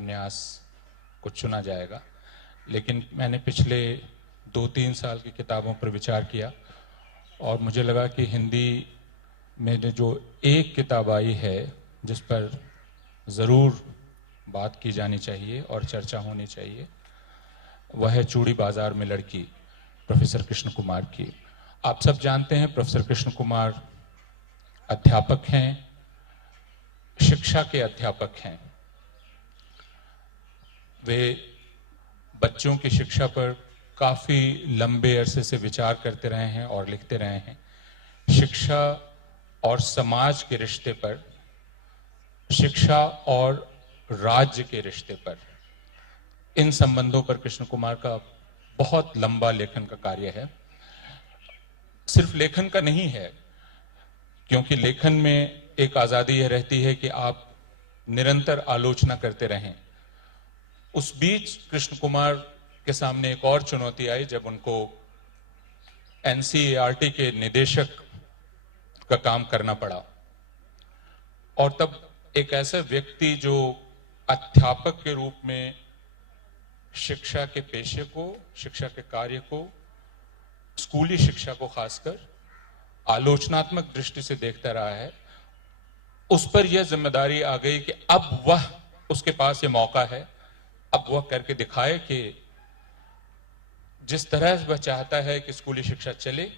उपन्यास को चुना जाएगा, लेकिन मैंने पिछले 2-3 साल की किताबों पर विचार किया और मुझे लगा कि हिंदी में जो एक किताब आई है जिस पर ज़रूर बात की जानी चाहिए और चर्चा होनी चाहिए, वह है चूड़ी बाजार में लड़की, प्रोफेसर कृष्ण कुमार की। आप सब जानते हैं प्रोफेसर कृष्ण कुमार अध्यापक हैं, शिक्षा के अध्यापक हैं। वे बच्चों की शिक्षा पर काफ़ी लंबे अरसे से विचार करते रहे हैं और लिखते रहे हैं। शिक्षा और समाज के रिश्ते पर, शिक्षा और राज्य के रिश्ते पर, इन संबंधों पर कृष्ण कुमार का बहुत लंबा लेखन का कार्य है। सिर्फ लेखन का नहीं है, क्योंकि लेखन में एक आज़ादी यह रहती है कि आप निरंतर आलोचना करते रहें। उस बीच कृष्ण कुमार के सामने एक और चुनौती आई जब उनको एनसीईआरटी के निदेशक का काम करना पड़ा, और तब एक ऐसा व्यक्ति जो अध्यापक के रूप में शिक्षा के पेशे को, शिक्षा के कार्य को, स्कूली शिक्षा को खासकर आलोचनात्मक दृष्टि से देखता रहा है, उस पर यह जिम्मेदारी आ गई कि अब वह, उसके पास यह मौका है, अब वह करके दिखाए कि जिस तरह वह चाहता है कि स्कूली शिक्षा चले,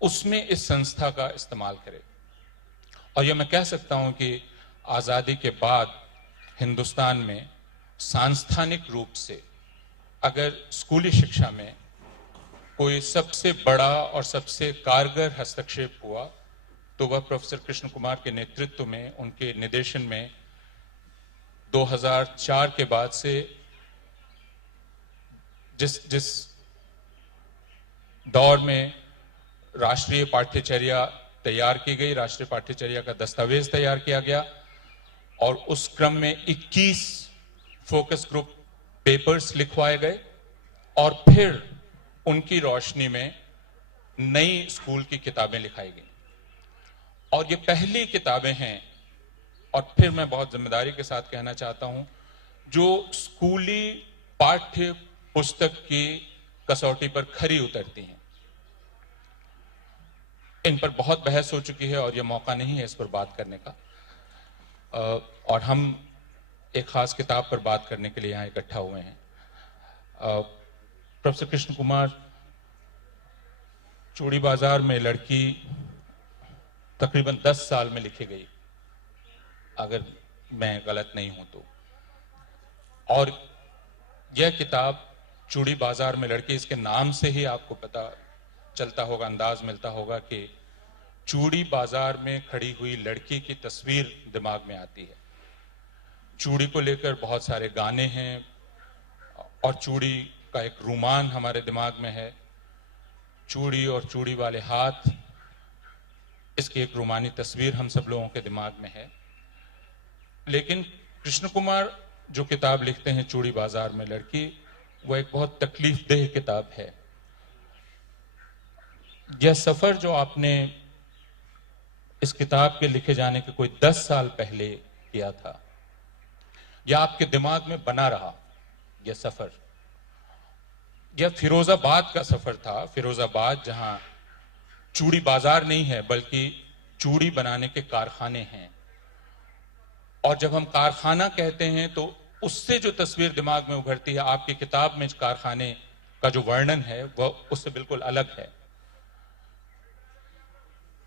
उसमें इस संस्था का इस्तेमाल करे। और यह मैं कह सकता हूं कि आज़ादी के बाद हिंदुस्तान में सांस्थानिक रूप से अगर स्कूली शिक्षा में कोई सबसे बड़ा और सबसे कारगर हस्तक्षेप हुआ तो वह प्रोफेसर कृष्ण कुमार के नेतृत्व में, उनके निर्देशन में 2004 के बाद से जिस दौर में राष्ट्रीय पाठ्यचर्या तैयार की गई, राष्ट्रीय पाठ्यचर्या का दस्तावेज तैयार किया गया, और उस क्रम में 21 फोकस ग्रुप पेपर्स लिखवाए गए, और फिर उनकी रोशनी में नई स्कूल की किताबें लिखाई गई। और ये पहली किताबें हैं, और फिर मैं बहुत जिम्मेदारी के साथ कहना चाहता हूं, जो स्कूली पाठ्य पुस्तक की कसौटी पर खरी उतरती हैं। इन पर बहुत बहस हो चुकी है और यह मौका नहीं है इस पर बात करने का, और हम एक खास किताब पर बात करने के लिए यहां इकट्ठा हुए हैं। प्रोफेसर कृष्ण कुमार चूड़ी बाजार में लड़की तकरीबन 10 साल में लिखी गई, अगर मैं गलत नहीं हूं तो। और यह किताब चूड़ी बाजार में लड़की, इसके नाम से ही आपको पता चलता होगा, अंदाज मिलता होगा कि चूड़ी बाजार में खड़ी हुई लड़की की तस्वीर दिमाग में आती है। चूड़ी को लेकर बहुत सारे गाने हैं, और चूड़ी का एक रोमान हमारे दिमाग में है, चूड़ी और चूड़ी वाले हाथ, इसकी एक रोमानी तस्वीर हम सब लोगों के दिमाग में है। लेकिन कृष्ण कुमार जो किताब लिखते हैं चूड़ी बाजार में लड़की, वह एक बहुत तकलीफदेह किताब है। यह सफर जो आपने इस किताब के लिखे जाने के कोई 10 साल पहले किया था, यह आपके दिमाग में बना रहा। यह सफर, यह फिरोजाबाद का सफर था। फिरोजाबाद जहां चूड़ी बाजार नहीं है बल्कि चूड़ी बनाने के कारखाने हैं, और जब हम कारखाना कहते हैं तो उससे जो तस्वीर दिमाग में उभरती है, आपकी किताब में कारखाने का जो वर्णन है वह उससे बिल्कुल अलग है।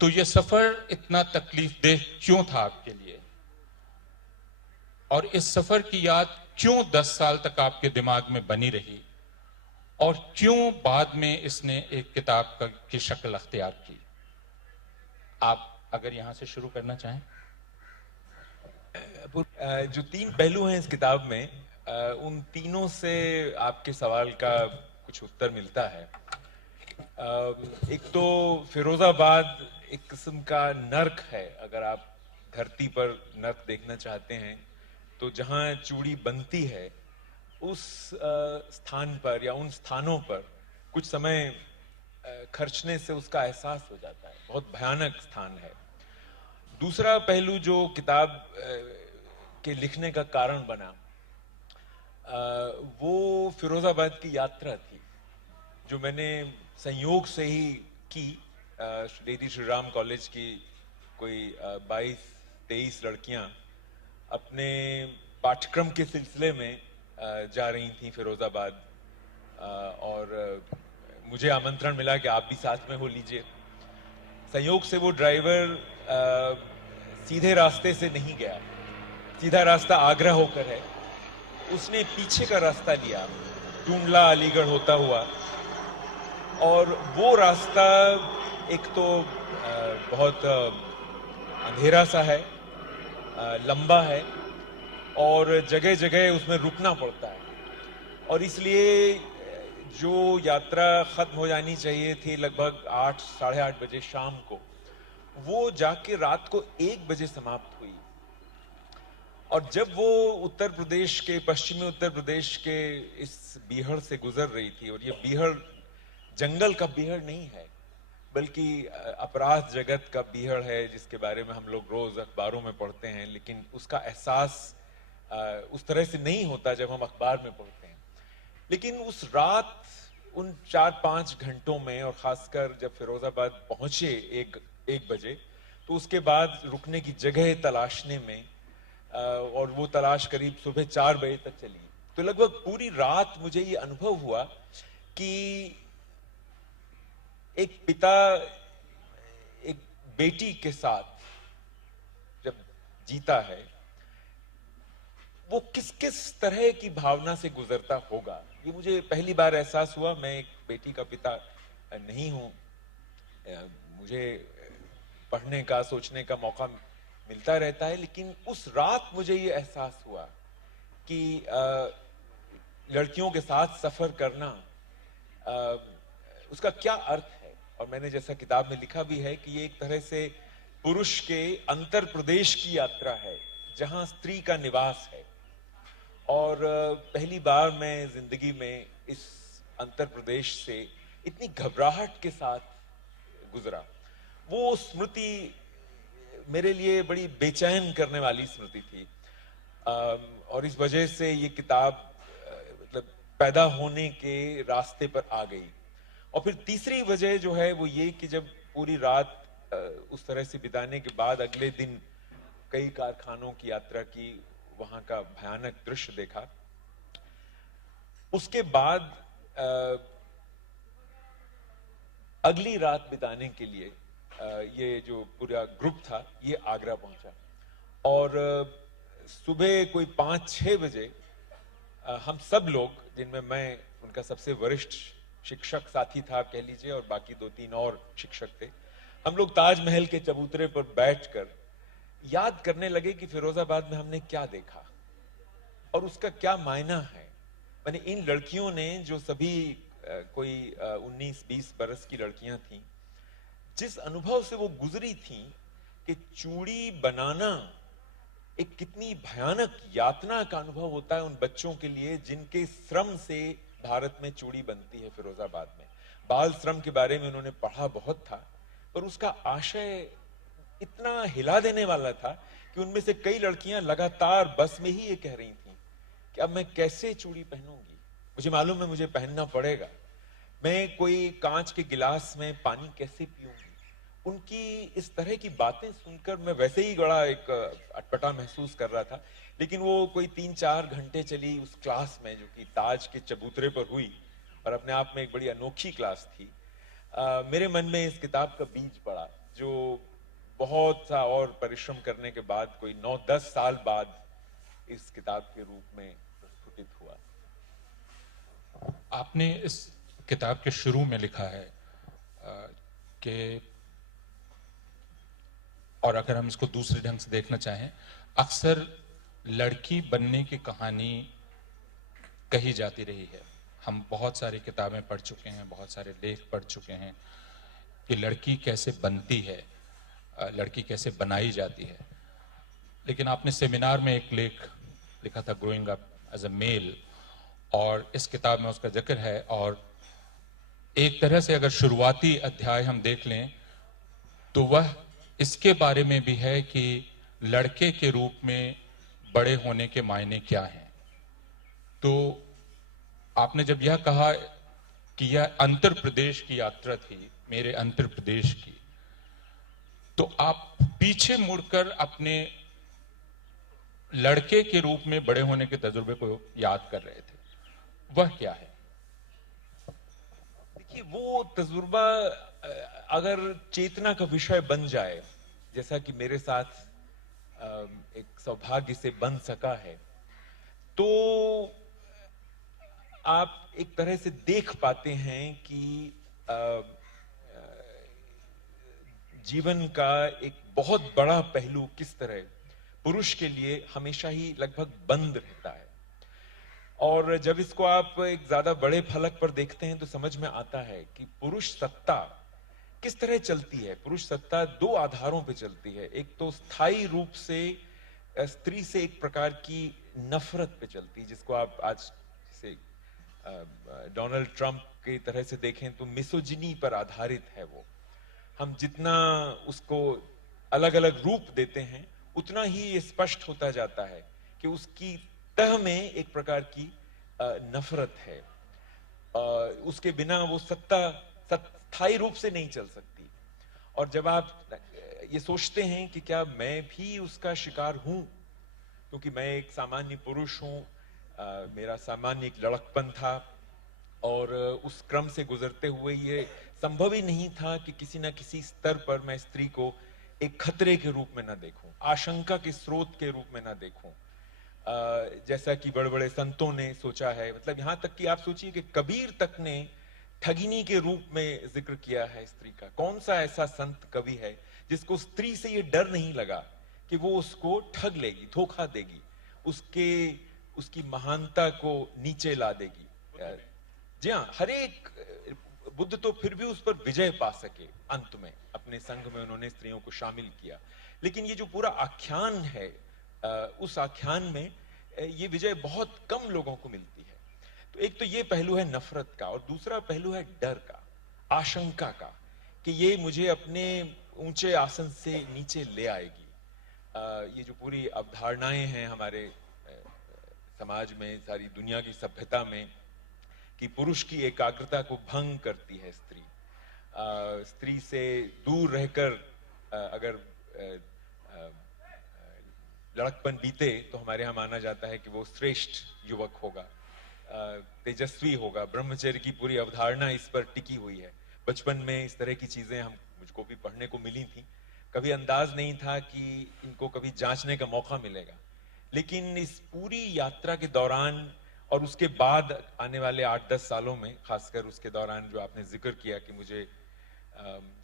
तो यह सफर इतना तकलीफदेह क्यों था आपके लिए, और इस सफर की याद क्यों 10 साल तक आपके दिमाग में बनी रही, और क्यों बाद में इसने एक किताब की शक्ल अख्तियार की? आप अगर यहां से शुरू करना चाहें। जो 3 पहलू हैं इस किताब में, उन तीनों से आपके सवाल का कुछ उत्तर मिलता है। एक तो फिरोजाबाद एक किस्म का नर्क है। अगर आप धरती पर नर्क देखना चाहते हैं तो जहां चूड़ी बनती है उस स्थान पर या उन स्थानों पर कुछ समय खर्चने से उसका एहसास हो जाता है। बहुत भयानक स्थान है। दूसरा पहलू जो किताब के लिखने का कारण बना वो फिरोजाबाद की यात्रा थी, जो मैंने संयोग से ही की। श्री श्री राम कॉलेज की कोई 22-23 लड़कियां अपने पाठ्यक्रम के सिलसिले में जा रही थी फिरोजाबाद, और मुझे आमंत्रण मिला कि आप भी साथ में हो लीजिए। संयोग से वो ड्राइवर सीधे रास्ते से नहीं गया, सीधा रास्ता आगरा होकर है, उसने पीछे का रास्ता लिया, टूंडला अलीगढ़ होता हुआ। और वो रास्ता एक तो बहुत अंधेरा सा है, लंबा है, और जगह जगह उसमें रुकना पड़ता है, और इसलिए जो यात्रा खत्म हो जानी चाहिए थी लगभग 8 साढ़े 8 बजे शाम को, वो जाके रात को 1 बजे समाप्त हुई। और जब वो उत्तर प्रदेश के, पश्चिमी उत्तर प्रदेश के इस बीहड़ से गुजर रही थी, और ये बीहड़ जंगल का बीहड़ नहीं है, बल्कि अपराध जगत का बीहड़ है, जिसके बारे में हम लोग रोज अखबारों में पढ़ते हैं, लेकिन उसका एहसास उस तरह से नहीं होता जब हम अखबार में पढ़ते हैं। लेकिन उस रात, उन 4-5 घंटों में, और खासकर जब फिरोजाबाद पहुंचे 1 बजे, तो उसके बाद रुकने की जगह तलाशने में, और वो तलाश करीब सुबह 4 बजे तक चली। तो लगभग पूरी रात मुझे ये अनुभव हुआ कि एक पिता एक बेटी के साथ जब जीता है, वो किस किस तरह की भावना से गुजरता होगा, ये मुझे पहली बार एहसास हुआ। मैं एक बेटी का पिता नहीं हूं, मुझे पढ़ने का, सोचने का मौका मिलता रहता है, लेकिन उस रात मुझे ये एहसास हुआ कि लड़कियों के साथ सफर करना, उसका क्या अर्थ है। और मैंने जैसा किताब में लिखा भी है कि ये एक तरह से पुरुष के अंतर प्रदेश की यात्रा है, जहां स्त्री का निवास है। और पहली बार मैं जिंदगी में इस अंतर प्रदेश से इतनी घबराहट के साथ गुजरा। वो स्मृति मेरे लिए बड़ी बेचैन करने वाली स्मृति थी, और इस वजह से ये किताब मतलब पैदा होने के रास्ते पर आ गई। और फिर तीसरी वजह जो है वो ये कि जब पूरी रात उस तरह से बिताने के बाद अगले दिन कई कारखानों की यात्रा की, वहां का भयानक दृश्य देखा, उसके बाद अगली रात बिताने के लिए ये जो पूरा ग्रुप था ये आगरा पहुंचा। और सुबह कोई 5-6 बजे हम सब लोग, जिनमें मैं उनका सबसे वरिष्ठ शिक्षक साथी था कह लीजिए, और बाकी 2-3 और शिक्षक थे, हम लोग ताजमहल के चबूतरे पर बैठकर याद करने लगे कि फिरोजाबाद में हमने क्या देखा और उसका क्या मायना है। मैंने इन लड़कियों ने, जो सभी कोई 19-20 बरस की लड़कियां थीं, जिस अनुभव से वो गुजरी थीं कि चूड़ी बनाना एक कितनी भयानक यातना का अनुभव होता है उन बच्चों के लिए जिनके श्रम से भारत में चूड़ी बनती है फिरोजाबाद में। बाल श्रम के बारे में उन्होंने पढ़ा बहुत था, पर उसका आशय इतना हिला देने वाला था कि उनमें से कई लड़कियां लगातार बस में ही ये कह रही थीं कि अब मैं कैसे चूड़ी पहनूंगी, मुझे मालूम है मुझे पहनना पड़ेगा, मैं कोई कांच के गिलास में पानी कैसे पीऊंगी। उनकी इस तरह की बातें सुनकर मैं वैसे ही बड़ा एक अटपटा महसूस कर रहा था, लेकिन वो कोई 3-4 घंटे चली उस क्लास में, जो कि ताज के चबूतरे पर हुई और अपने आप में एक बड़ी अनोखी क्लास थी। मेरे मन में इस किताब का बीज पड़ा, जो बहुत सा और परिश्रम करने के बाद कोई 9-10 साल बाद इस किताब के रूप में प्रस्फुटित हुआ। आपने इस किताब के शुरू में लिखा है कि, और अगर हम इसको दूसरे ढंग से देखना चाहें, अक्सर लड़की बनने की कहानी कही जाती रही है। हम बहुत सारी किताबें पढ़ चुके हैं, बहुत सारे लेख पढ़ चुके हैं कि लड़की कैसे बनती है, लड़की कैसे बनाई जाती है। लेकिन आपने सेमिनार में एक लेख लिखा था, growing up as a male, और इस किताब में उसका जिक्र है। और एक तरह से अगर शुरुआती अध्याय हम देख लें तो वह इसके बारे में भी है कि लड़के के रूप में बड़े होने के मायने क्या हैं। तो आपने जब यह कहा कि यह अंतर प्रदेश की यात्रा थी, मेरे अंतर प्रदेश की, तो आप पीछे मुड़कर अपने लड़के के रूप में बड़े होने के तजुर्बे को याद कर रहे थे, वह क्या है? देखिए, वो तजुर्बा अगर चेतना का विषय बन जाए, जैसा कि मेरे साथ एक सौभाग्य से बन सका है, तो आप एक तरह से देख पाते हैं कि जीवन का एक बहुत बड़ा पहलू किस तरह पुरुष के लिए हमेशा ही लगभग बंद रहता है। और जब इसको आप एक ज्यादा बड़े फलक पर देखते हैं तो समझ में आता है कि पुरुष सत्ता किस तरह चलती है। पुरुष सत्ता दो आधारों पर चलती है। एक तो स्थायी रूप से स्त्री से एक प्रकार की नफरत पे चलती है, जिसको आप आज से डोनाल्ड ट्रंप की तरह से देखें तो मिसोजिनी पर आधारित है वो। हम जितना उसको अलग अलग रूप देते हैं उतना ही ये स्पष्ट होता जाता है कि उसकी तह में एक प्रकार की नफरत है। उसके बिना वो सत्ता स्थायी रूप से नहीं चल सकती। और जब आप ये सोचते हैं कि क्या मैं भी उसका शिकार हूं, क्योंकि मैं एक सामान्य पुरुष हूं, मेरा सामान्य एक लड़कपन था, और उस क्रम से गुजरते हुए ये संभव ही नहीं था कि किसी न किसी स्तर पर मैं स्त्री को एक खतरे के रूप में ना देखूं, आशंका के स्रोत के रूप में ना देखूं, जैसा कि बड़े बड़े संतों ने सोचा है। मतलब यहां तक कि आप सोचिए कि कबीर तक ने ठगिनी के रूप में जिक्र किया है स्त्री का। कौन सा ऐसा संत कवि है जिसको स्त्री से ये डर नहीं लगा कि वो उसको ठग लेगी, धोखा देगी, उसकी महानता को नीचे ला देगी। जी हाँ, हर एक बुद्ध तो फिर भी उस पर विजय पा सके। अंत में अपने संघ में उन्होंने स्त्रियों को शामिल किया, लेकिन ये जो पूरा आख्यान है, उस आख्यान में ये विजय बहुत कम लोगों को मिलती है। तो एक तो ये पहलू है नफरत का, और दूसरा पहलू है डर का, आशंका का, कि ये मुझे अपने ऊंचे आसन से नीचे ले आएगी। ये जो पूरी अवधारणाएं हैं हमारे समाज में, सारी दुनिया की सभ्यता में, कि पुरुष की एकाग्रता को भंग करती है स्त्री। स्त्री से दूर रहकर अगर लड़कपन बीते तो हमारे यहाँ माना जाता है कि वो श्रेष्ठ युवक होगा, तेजस्वी होगा। ब्रह्मचर्य की पूरी अवधारणा इस पर टिकी हुई है। बचपन में इस तरह की चीजें मुझको भी पढ़ने को मिली थी। कभी अंदाज नहीं था कि इनको कभी जांचने का मौका मिलेगा, लेकिन इस पूरी यात्रा के दौरान और उसके बाद आने वाले 8-10 सालों में, खासकर उसके दौरान जो आपने जिक्र किया कि मुझे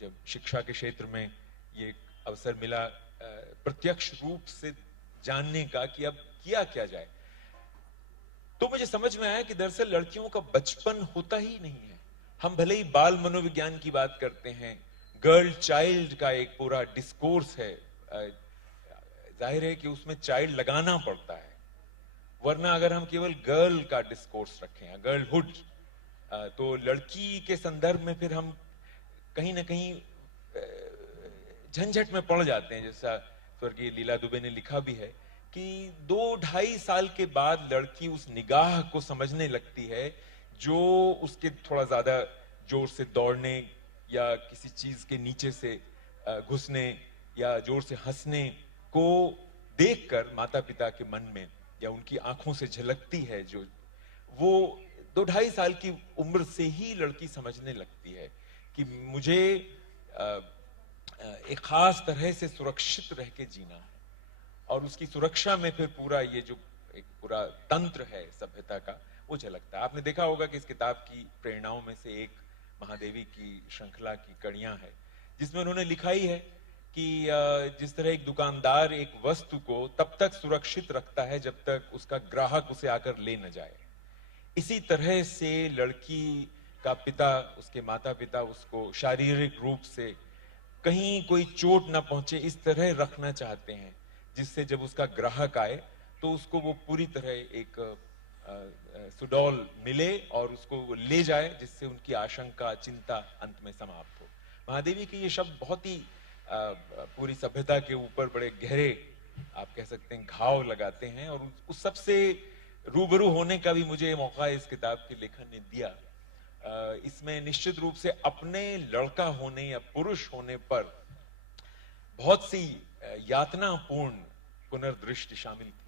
जब शिक्षा के क्षेत्र में ये अवसर मिला प्रत्यक्ष रूप से जानने का कि अब किया क्या जाए, तो मुझे समझ में आया कि दरअसल लड़कियों का बचपन होता ही नहीं है। हम भले ही बाल मनोविज्ञान की बात करते हैं, गर्ल चाइल्ड का एक पूरा डिस्कोर्स है, जाहिर है कि उसमें चाइल्ड लगाना पड़ता है, वरना अगर हम केवल गर्ल का डिस्कोर्स रखें, गर्लहुड, तो लड़की के संदर्भ में फिर हम कहीं ना कहीं झंझट में पड़ जाते हैं। जैसा स्वर्गीय लीला दुबे ने लिखा भी है कि 2-2.5 साल के बाद लड़की उस निगाह को समझने लगती है जो उसके थोड़ा ज्यादा जोर से दौड़ने या किसी चीज के नीचे से घुसने या जोर से हंसने को देखकर माता पिता के मन में या उनकी आंखों से झलकती है, जो वो 2-2.5 साल की उम्र से ही लड़की समझने लगती है कि मुझे एक खास तरह से सुरक्षित रह के जीना है। और उसकी सुरक्षा में फिर पूरा ये जो एक पूरा तंत्र है सभ्यता का, वो झलकता है। आपने देखा होगा कि इस किताब की प्रेरणाओं में से एक महादेवी की श्रृंखला की कड़ियां है, जिसमें उन्होंने लिखा ही है कि जिस तरह एक दुकानदार एक वस्तु को तब तक सुरक्षित रखता है जब तक उसका ग्राहक उसे आकर ले न जाए, इसी तरह से लड़की का पिता, उसके माता पिता उसको शारीरिक रूप से कहीं कोई चोट ना पहुंचे इस तरह रखना चाहते हैं, जिससे जब उसका ग्राहक आए तो उसको वो पूरी तरह एक सुडौल मिले और उसको वो ले जाए, जिससे उनकी आशंका चिंता अंत में समाप्त हो। महादेवी के ये शब्द बहुत ही पूरी सभ्यता के ऊपर बड़े गहरे आप कह सकते हैं घाव लगाते हैं, और उस सबसे रूबरू होने का भी मुझे मौका इस किताब के लेखन ने दिया। इसमें निश्चित रूप से अपने लड़का होने या पुरुष होने पर बहुत सी यातनापूर्ण पुनर्दृष्टि शामिल थी।